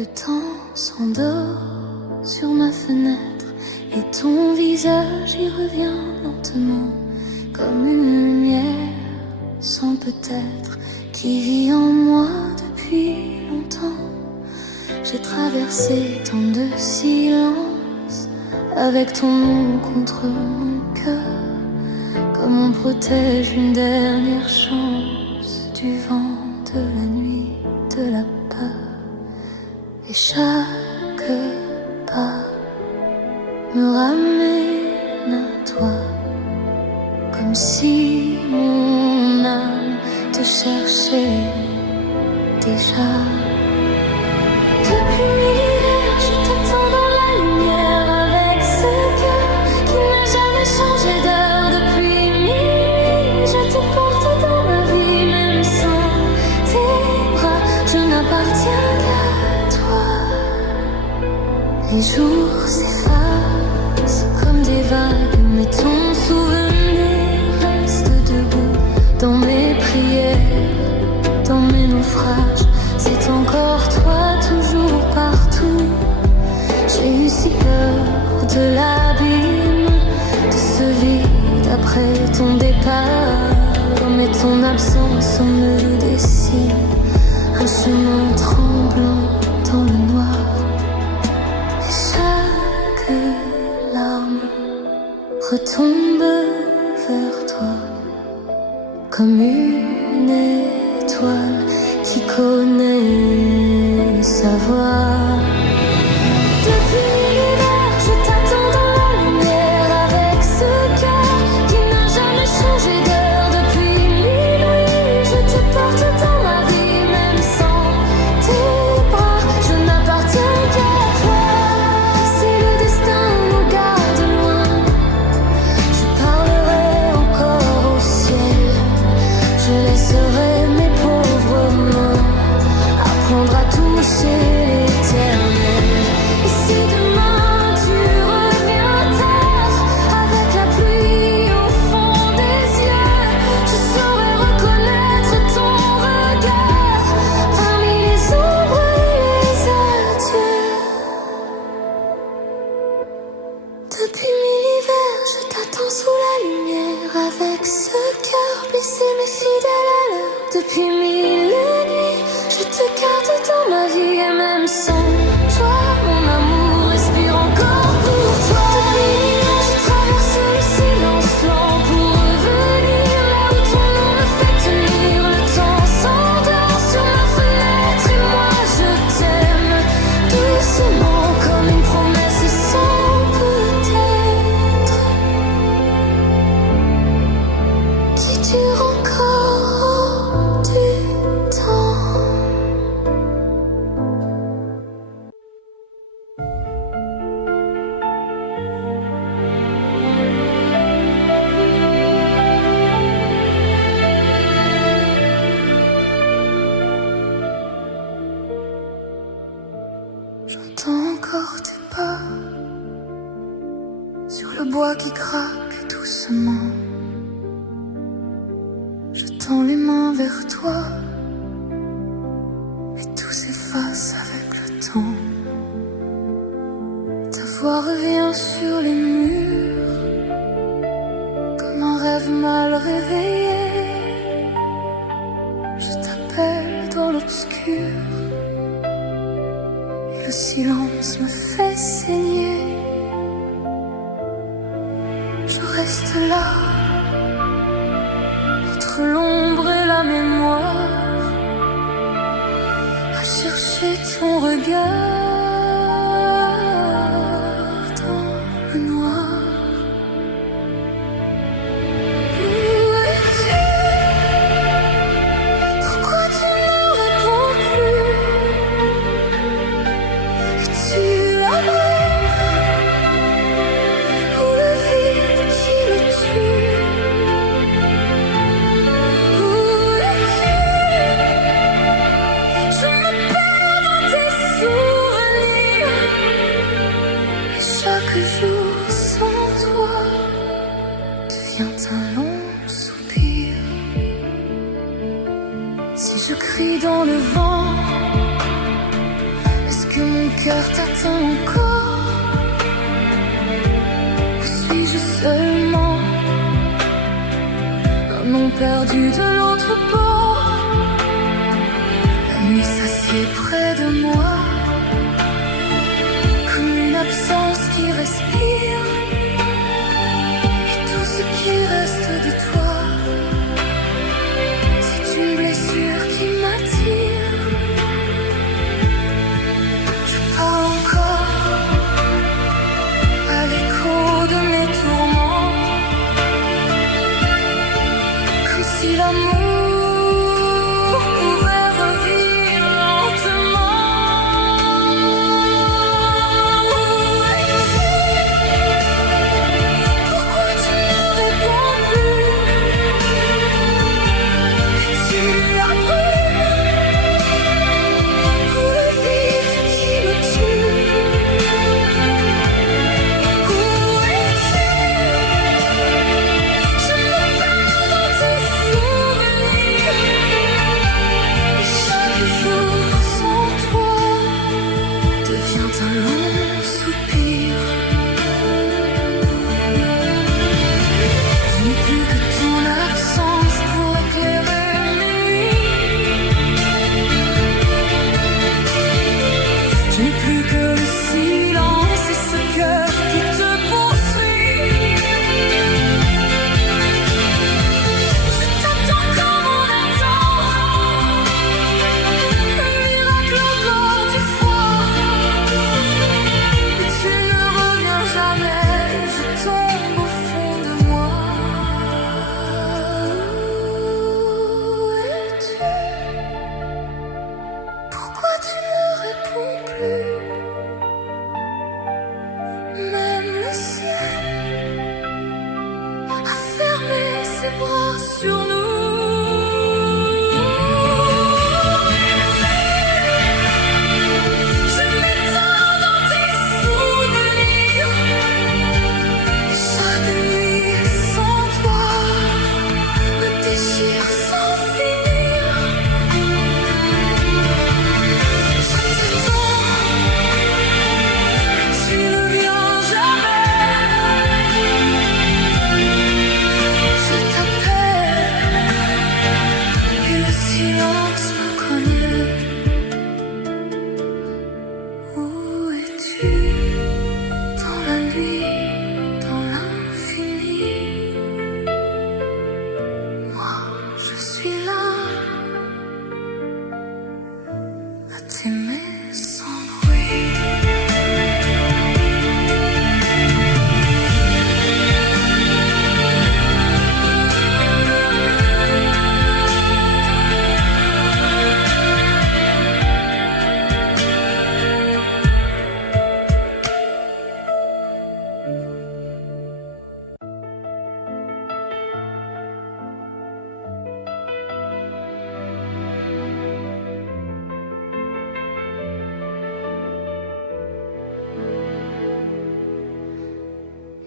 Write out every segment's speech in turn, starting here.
Le temps s'endort sur ma fenêtre et ton visage y revient lentement, comme une lumière sans peut-être qui vit en moi depuis longtemps. J'ai traversé tant de silence avec ton nom contre mon cœur, comme on protège une dernière chance du vent, de la nuit, de la peur. Et chaque pas me ramène à toi, comme si mon âme te cherchait déjà. Depuis l'hiver, je t'attends dans la lumière, avec ce cœur qui n'a jamais changé d'heure. Depuis minuit, je te porte dans ma vie, même sans tes bras, je n'appartiens qu'à toi. Les jours s'effacent comme des vagues, mais ton souvenir reste debout. Dans mes prières, dans mes naufrages, c'est encore toi, toujours partout. J'ai eu si peur de l'abîme, de ce vide après ton départ. Mais ton absence me dessine un chemin tremblant dans le noir. Chaque larme retombe vers toi, comme une étoile qui connaît sa voix. Depuis l'hiver, je t'attends dans la lumière, avec ce cœur qui n'a jamais changé d'heure. Depuis minuit, je te porte dans ma vie, même sans tes bras, je n'appartiens qu'à toi. Si le destin nous garde loin, je parlerai encore au ciel. Je laisserai mes pauvres mains apprendre à toucher l'éternel. Et si demain tu reviens tard, avec la pluie au fond des yeux, je saurai reconnaître ton regard parmi les ombres et les adieux. Depuis mille hivers, je t'attends sous la lumière, avec ce cœur blessé mais fidèle à l'heure. Depuis mille nuits, je te garde dans ma vie, et même sans toi, mon amour respire encore pour toi. Depuis l'hiver, je traverse le silence lent pour revenir là où ton nom me fait tenir. Le temps s'endort sur ma fenêtre et moi je t'aime doucement, comme une promesse sans peut-être, qui dure encore du temps. J'entends encore tes pas sur le bois qui craque doucement. Je tends les mains vers toi, mais tout s'efface avec le temps. Ta voix revient sur les murs, comme un rêve mal réveillé. Je t'appelle dans l'obscur, et le silence me fait saigner. Je reste là, entre l'ombre et la mémoire, à chercher ton regard dans le noir. Où es-tu? Pourquoi tu ne réponds plus? Es-tu à même ou le vide qui me tue? Où es-tu? Je me perds dans tes souvenirs, et chaque jour sans toi devient un long soupir. Si je crie dans le vent, est-ce que matin encore. Où suis-je seulement? Un nom perdu de l'autre bord. La nuit s'assied près de moi, comme une absence qui respire. Et tout ce qui reste de toi, c'est une blessure qui m'attire. Je parle encore à l'écho de mes tourments, comme si l'amour pouvait revivre lentement. Pourquoi tu ne réponds plus? Tu as brûlé pour le vide qui me tue. Où es-tu? Je me perds dans tes souvenirs. Et chaque jour sans toi devient un long soupir. Je n'ai plus que ton absence pour éclairer mes nuits. Je n'ai plus que le silence et ce cœur qui te poursuit. Je t'attends comme on attend un miracle au bord du froid. Et tu ne reviens jamais, je tombe au fond de moi. Où es-tu? Pourquoi tu ne réponds plus? Même le ciel a fermé ses bras sur nous. Je m'éteins dans tes souvenirs. Chaque nuit sans toi me déchire sans finir. Je t'attends, tu ne viens jamais. Je t'appelle et le silence me cogne. Où es-tu? Dans la nuit, dans l'infini. Moi, je suis là, à t'aimer sans bruit.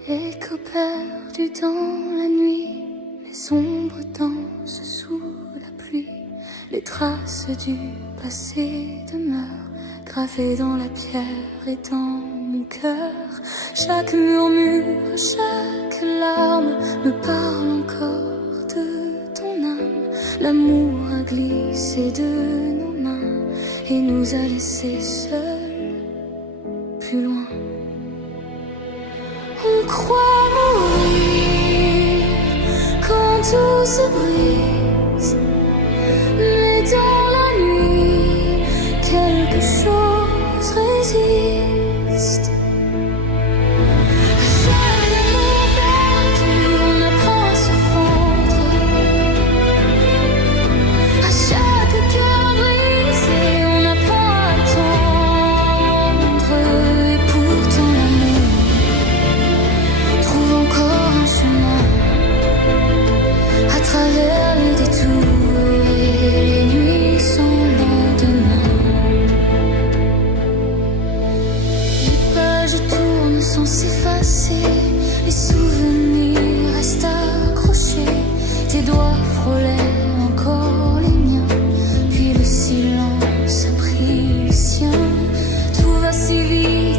Écho perdu dans la nuit, les ombres dansent sous la pluie. Les traces du passé demeurent gravées dans la pierre et dans mon cœur. Chaque murmure, chaque larme me parle encore de ton âme. L'amour a glissé de nos mains et nous a laissés seuls, plus loin. On croit mourir quand tout se brise, mais dans la nuit, quelque chose résiste. Chaque amour perdu, on apprend à se fondre. À chaque cœur brisé, on apprend à attendre. Et pourtant l'amour trouve encore un chemin à travers les détours et les nuits sans lendemain. Les pages tournent sans s'effacer, les souvenirs restent accrochés. Tes doigts frôlaient encore les miens, puis le silence a pris le sien. Tout va si vite.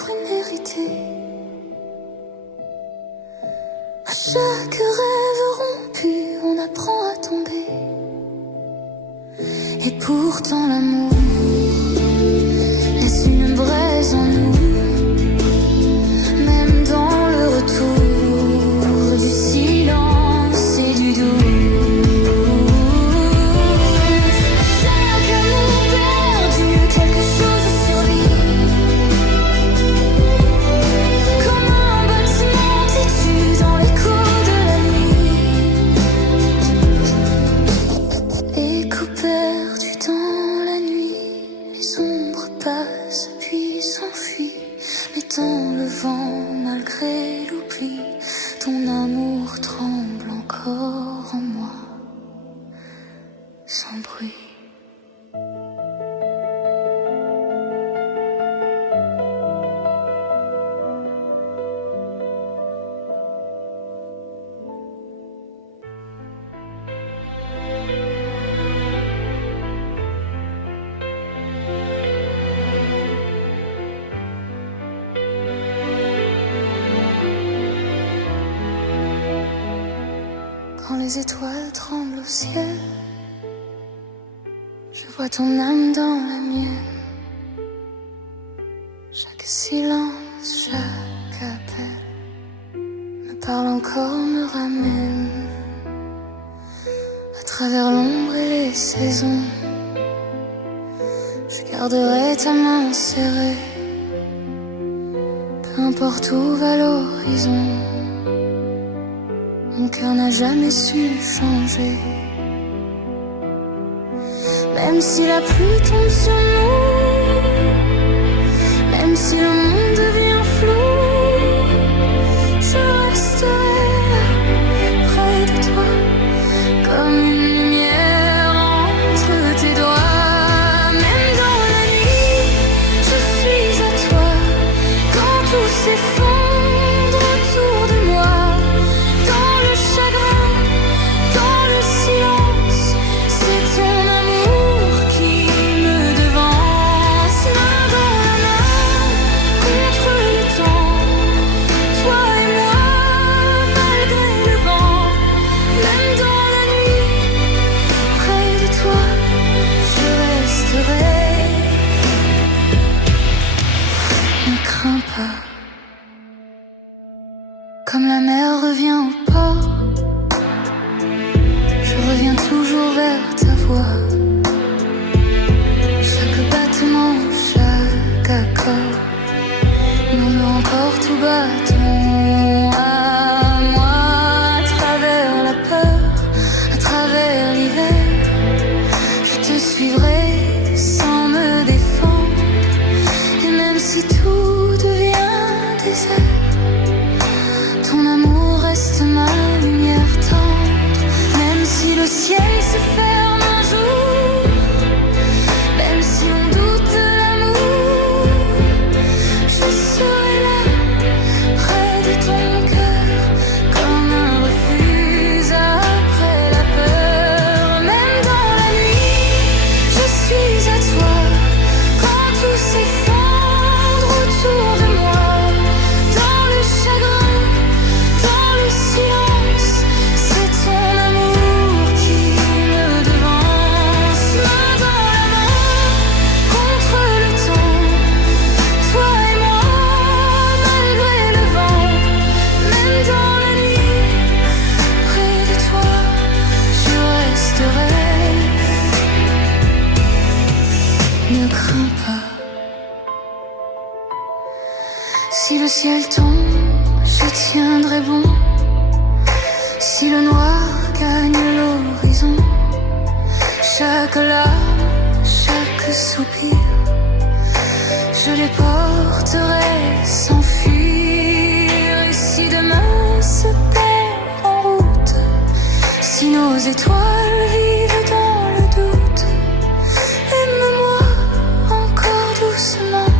souffre une vérité. À chaque rêve rompu, on apprend à tomber. Et pourtant l'amour laisse une braise en nous. Même dans le retour du silence et du doute. Chaque amour perdu, quelque chose survit. Comme un bâtiment têtu dans l'écho de la nuit. Écho perdu dans la nuit, les ombres passent puis s'enfuient. Mettant le vent malgré l'oubli, ton amour tremble encore en moi, sans bruit. Quand les étoiles tremblent au ciel, je vois ton âme dans la mienne. Chaque silence, chaque appel me parle encore, me ramène à travers l'ombre et les saisons. Je garderai ta main serrée, peu importe où va l'horizon. Mon cœur n'a jamais su changer. Même si la pluie tombe sur nous, même si le monde devient flou, je resterai là, près de toi, comme une lumière entre tes doigts. Même dans la nuit, je suis à toi, quand tout s'effondre autour de moi. Dans le chagrin, dans le silence, c'est ton amour qui me devance. Main dans la main, contre le temps, toi et moi, malgré le vent. Même dans la nuit, près de toi, je resterai. Ne crains pas, comme la mer revient au port, je reviens toujours vers ta voix. Chaque battement, chaque accord murmure encore tout bas ton à moi. À travers la peur, à travers l'hiver, je te suivrai sans me défendre. Et même si tout devient désert, ton amour reste ma lumière tendre. Même si le ciel se ferme un jour, même si on doute de l'amour, je serai là, près de ton cœur, comme un refuge après la peur. Même dans la nuit, je suis à toi, quand tout s'effondre autour de moi. Dans le chagrin, dans le silence, c'est ton amour qui me devance. Main dans la main, contre le temps, toi et moi, malgré le vent. Même dans la nuit, près de toi, je resterai. Ne crains pas, si le ciel tombe, je tiendrai bon. Si le noir gagne l'horizon, chaque larme, chaque soupir, je les porterai sans fuir. Et si demain se perd en route, si nos étoiles vivent dans le doute, aime-moi encore doucement,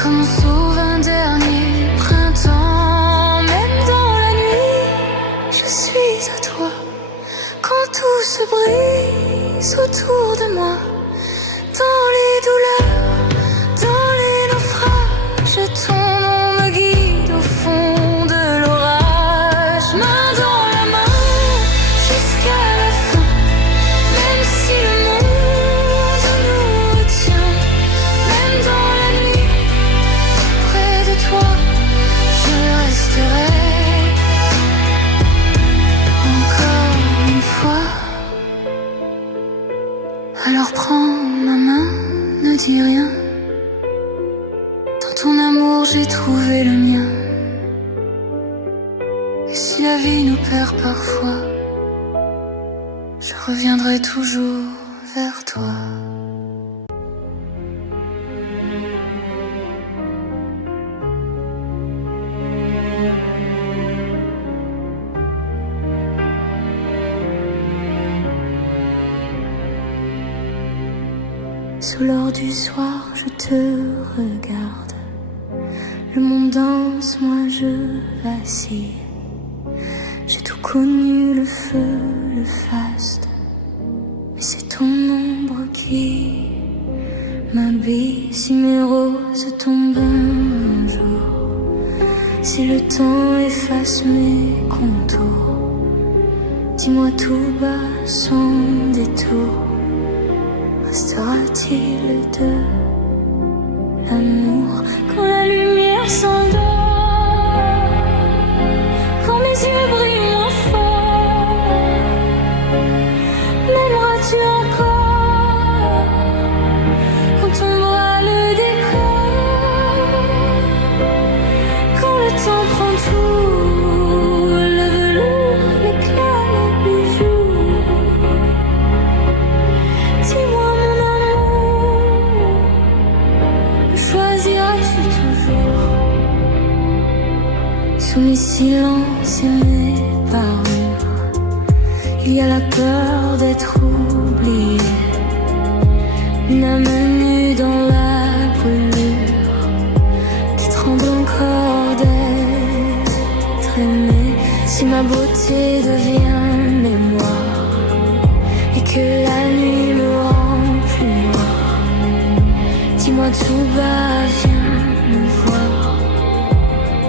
comme on sauve un dernier printemps. Même dans la nuit, je suis à toi, quand tout se brise autour de moi. Dans les douleurs, dans les naufrages, j'ai trouvé le mien. Et si la vie nous perd parfois, je reviendrai toujours vers toi. Sous l'or du soir, je te regarde. Le monde danse, moi je vacille. J'ai tout connu, le feu, le faste. Mais c'est ton ombre qui m'habille. Si mes roses tombent un jour, si le temps efface mes contours, dis-moi tout bas sans détour, restera-t-il de l'amour quand la lumière s'endort, quand mes yeux brillent moins fort, m'aimeras-tu encore quand tombera le décor, quand le temps prend tout, le velours, l'éclat, les bijoux, dis-moi mon amour, choisiras-tu toujours sous mes silences et mes parures? Il y a la peur d'être oublié, une âme nue dans la brûlure qui tremble encore d'être aimée. Si ma beauté devient mémoire et que la nuit me rend plus noir, dis-moi tout bas, viens me voir.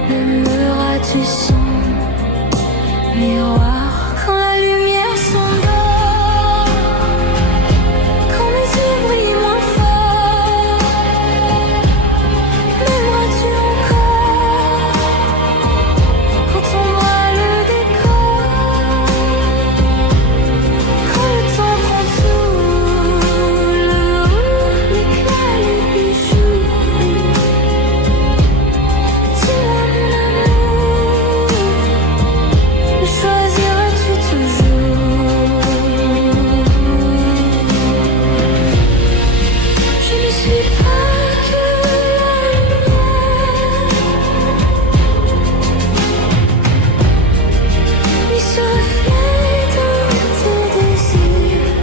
M'aimeras-tu sans miroir quand la lumière s'endort, quand mes yeux brillent moins fort, m'aimeras-tu encore quand tombera le décor, quand le temps prend tout, le rouge, l'éclat, les bijoux, dis-moi mon amour, me choisiras-tu toujours? Je ne suis pas que la lumière, ni ce reflet dans tes désirs.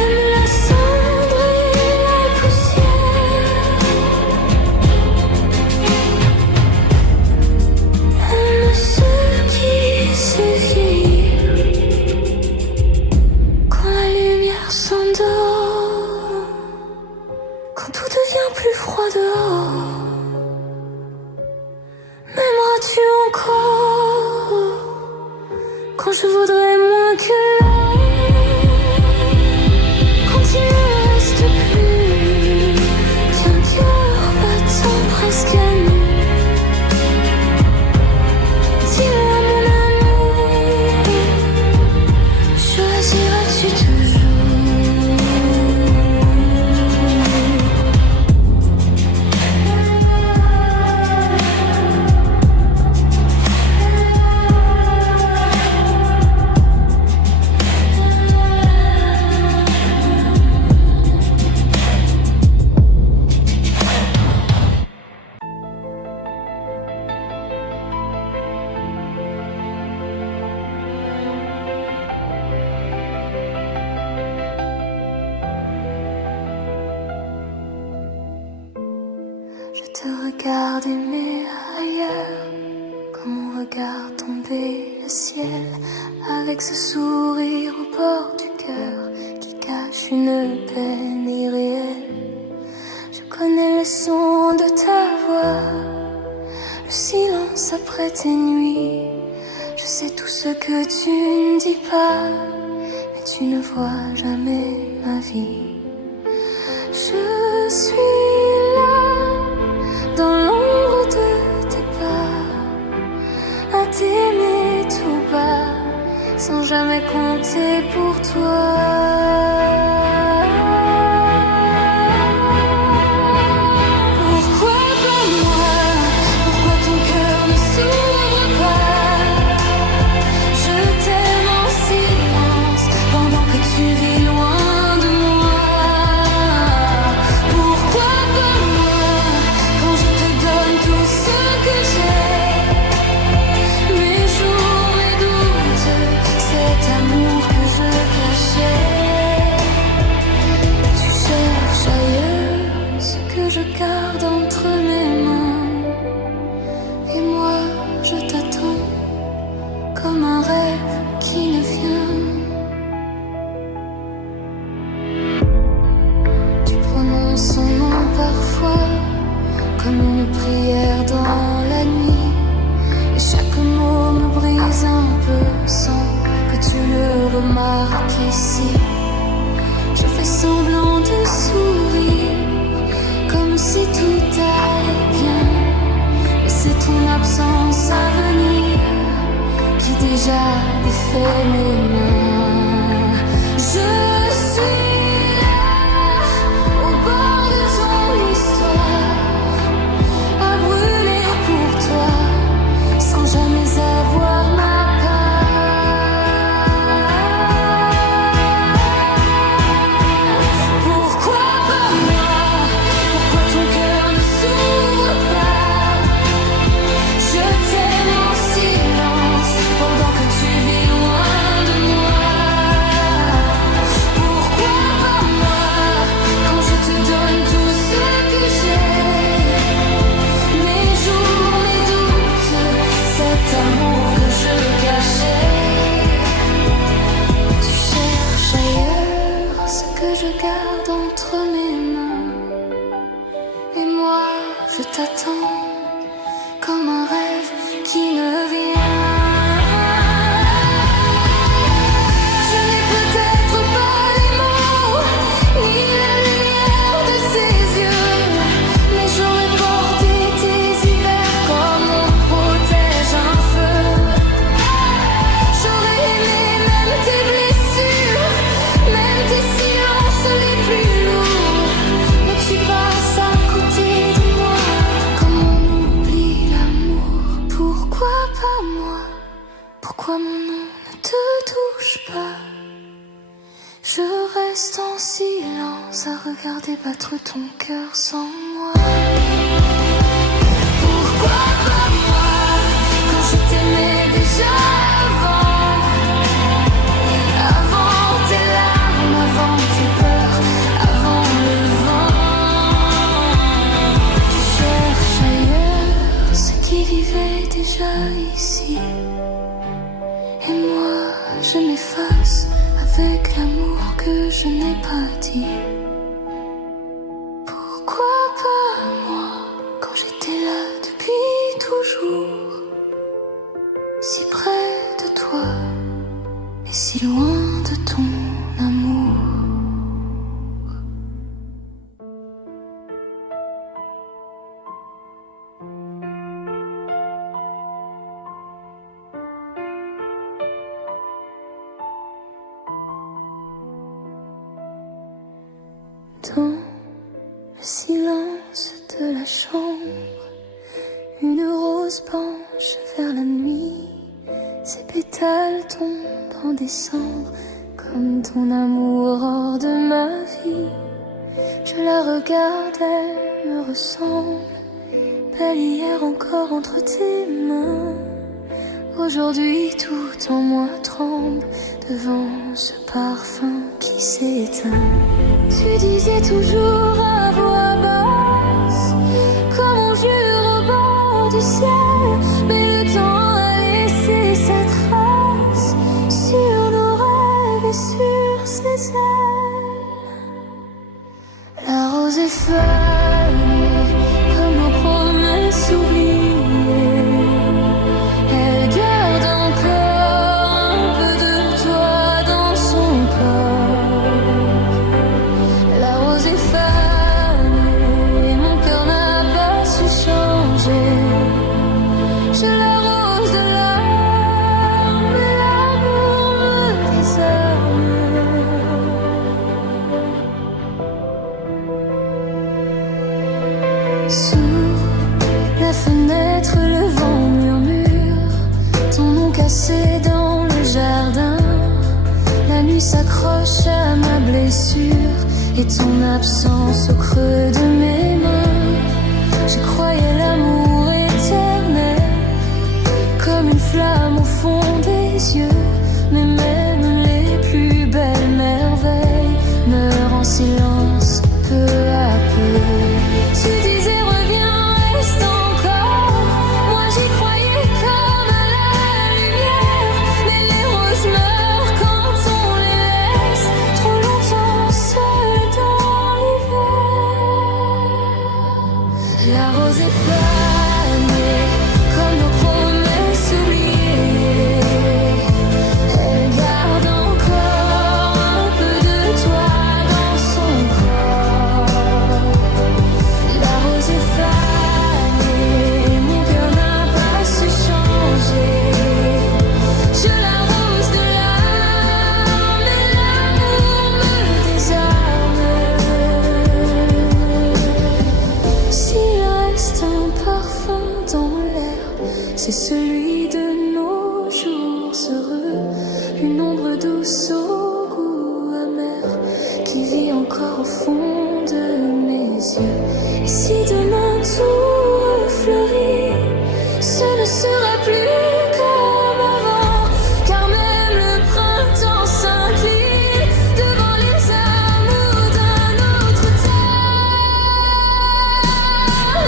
Aime la cendre et la poussière, aime ceux qui se vieillir quand la lumière s'endort, quand tout devient plus froid dehors. M'aimeras-tu encore quand je voudrais moins que l'air, quand il ne reste plus qu'un cœur battant presque à nu? Dis-moi mon amour, choisiras-tu toujours? Je te regarde aimer ailleurs, comme on regarde tomber le ciel, avec ce sourire au bord du cœur qui cache une peine irréelle. Je connais le son de ta voix, le silence après tes nuits. Je sais tout ce que tu ne dis pas, mais tu ne vois jamais ma vie. Je suis là, dans l'ombre de tes pas, à t'aimer tout bas, sans jamais compter pour toi. remarque ici. Je fais semblant de sourire, comme si tout allait bien. Mais c'est ton absence à venir qui déjà défait mes mains. Je suis là, au bord de ton histoire, à brûler pour toi, sans jamais avoir ma t'attends comme un rêve qui ne vient. Je n'ai peut-être pas les mots, ni la lumière de ses yeux, mais j'aurais porté tes hivers comme on protège un feu. J'aurais aimé même tes blessures, même tes silences les plus lourds, mais tu passes à côté de moi. Pourquoi mon nom ne te touche pas? Je reste en silence à regarder battre ton cœur sans moi. Pourquoi pas moi, quand je t'aimais déjà avant tes larmes, avant tes peurs, avant le vent. Tu cherches ailleurs ce qui vivait déjà ici. Et moi, je m'efface avec l'amour que je n'ai pas dit. Pourquoi pas moi, quand j'étais là depuis toujours, si près de toi, mais si loin de ton amour. Dans le silence de la chambre, une rose penche vers la nuit. Ses pétales tombent en décembre, comme ton amour hors de ma vie. Je la regarde, elle me ressemble, belle hier encore entre tes mains. Aujourd'hui tout en moi tremble devant ce parfum qui s'éteint. Tu disais toujours à voix basse, comme on jure au bord du ciel, mais le temps a laissé sa trace sur nos rêves et sur ses ailes. La rose est fanée comme nos promesses oubliées. Elle garde encore un peu de toi dans son corps. La rose est fanée, mon cœur n'a pas su changer. Je l'arrose de larmes, mais l'amour me désarme. Sous la fenêtre, le vent murmure ton nom cassé dans le jardin. La nuit s'accroche à ma blessure et ton absence au creux de mes mains. Je croyais l'amour éternel, comme une flamme au fond des yeux. Mais même les plus belles merveilles meurent en silence peu à peu. Tu disais reviens, reste encore. Moi j'y croyais comme à la lumière, mais les roses meurent quand on les laisse trop longtemps seules dans l'hiver. La rose est fanée comme nos promesses oubliées. Elle garde encore c'est celui de nos jours heureux, une ombre douce au goût amer qui vit encore au fond de mes yeux. Et si demain tout refleurit, ce ne sera plus comme avant, car même le printemps s'incline devant les amours d'un autre temps.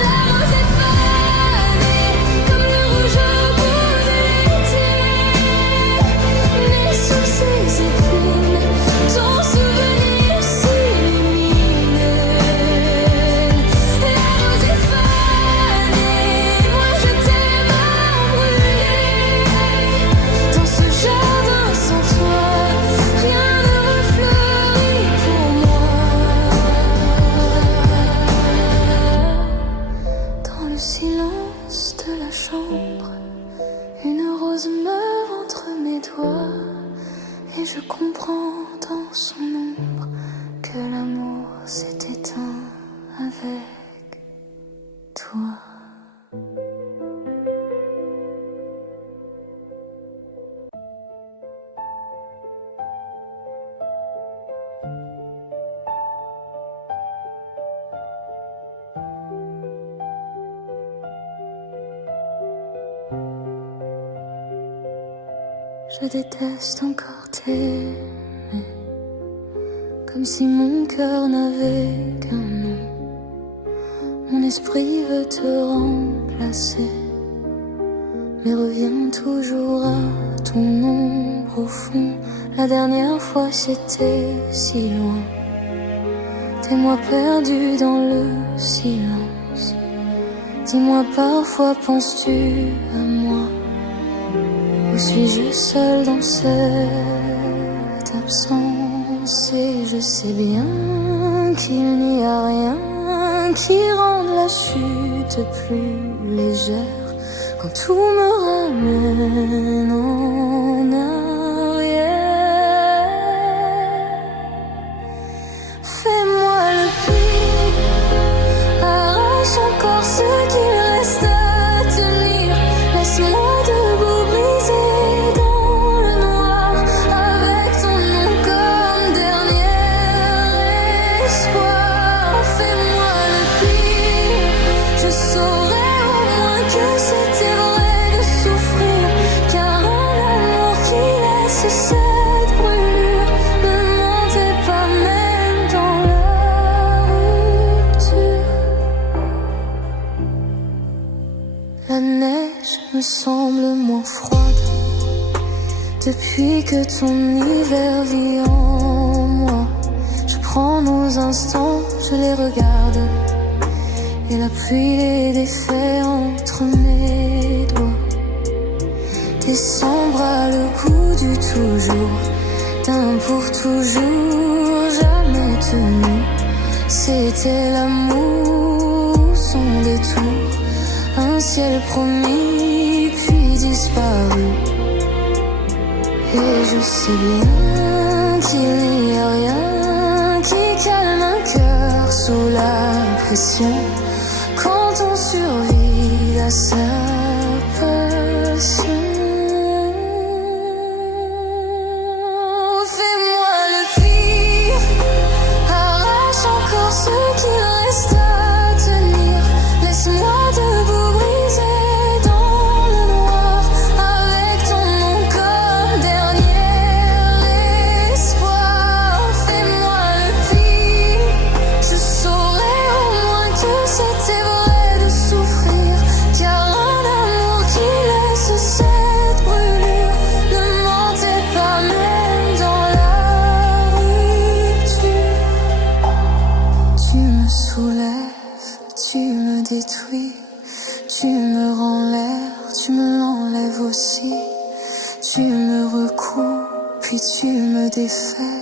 La rose est fanée comme le rouge au bout de l'été, mais sous ses épines, ton souvenir s'illumine. La rose est fanée, moi je t'aime à brûler. Dans ce jardin sans toi, rien ne refleurit pour moi. Dans le silence de la chambre, une rose meurt entre mes doigts, et je comprends dans son ombre que l'amour s'est éteint avec toi. Je déteste encore t'aimer, comme si mon cœur n'avait qu'un nom. Mon esprit veut te remplacer, mais revient toujours à ton ombre au fond. La dernière fois c'était si loin, tes mois perdus dans le silence. Dis-moi, parfois penses-tu à moi? Ou suis-je seule dans cette absence? Et je sais bien qu'il n'y a rien qui rende la chute plus légère quand tout me ramène en arrière. Fais-moi le pire, arrache encore ce qu'il reste à tenir. Laisse-moi debout brisé dans le noir, avec ton nom comme dernier espoir. Fais-moi le pire, je saurais au moins que c'était vrai de souffrir, car un amour qui laisse cette brûlure ne mentait pas même dans la rupture. La neige me semble moins froide depuis que ton hiver vit en moi. Je prends nos instants, je les regarde, et la pluie les défait entre mes doigts. Décembre a le goût du toujours, d'un pour toujours jamais tenu. C'était l'amour, son détour, un ciel promis puis disparu. Et je sais bien qu'il n'y a rien qui calme un cœur sous la pression quand on survit à sa passion. Fais-moi le pire, arrache encore ce qu'il reste à tenir. Laisse-moi debout brisé dans le noir, avec ton nom comme dernier espoir. Fais-moi le pire, je saurais au moins que c'était vrai de souffrir, car un amour qui laisse cette brûlure ne mentait pas même dans la rupture. Tu me soulèves, tu me détruis, tu me rends l'air, tu me l'enlèves aussi. Tu me recoupes, puis tu me défais,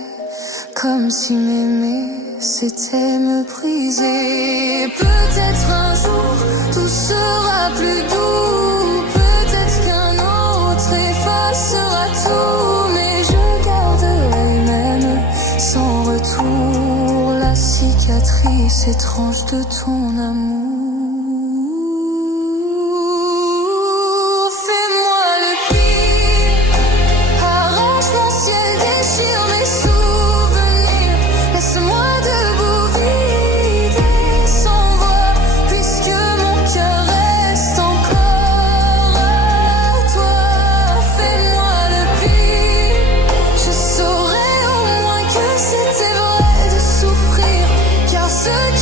comme si m'aimer c'était me briser. Peut-être un jour tout sera plus doux, peut-être qu'un autre effacera tout, mais je garderai même sans retour la cicatrice étrange de ton amour.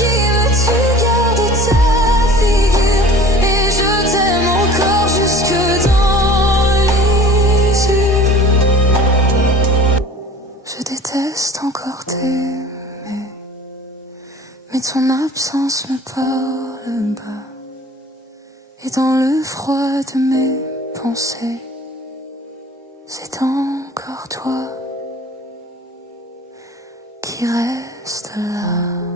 qui veux-tu garder ta figure? Et je t'aime encore jusque dans les yeux. Je déteste encore t'aimer, mais ton absence me parle bas. Et dans le froid de mes pensées, c'est encore toi qui reste là.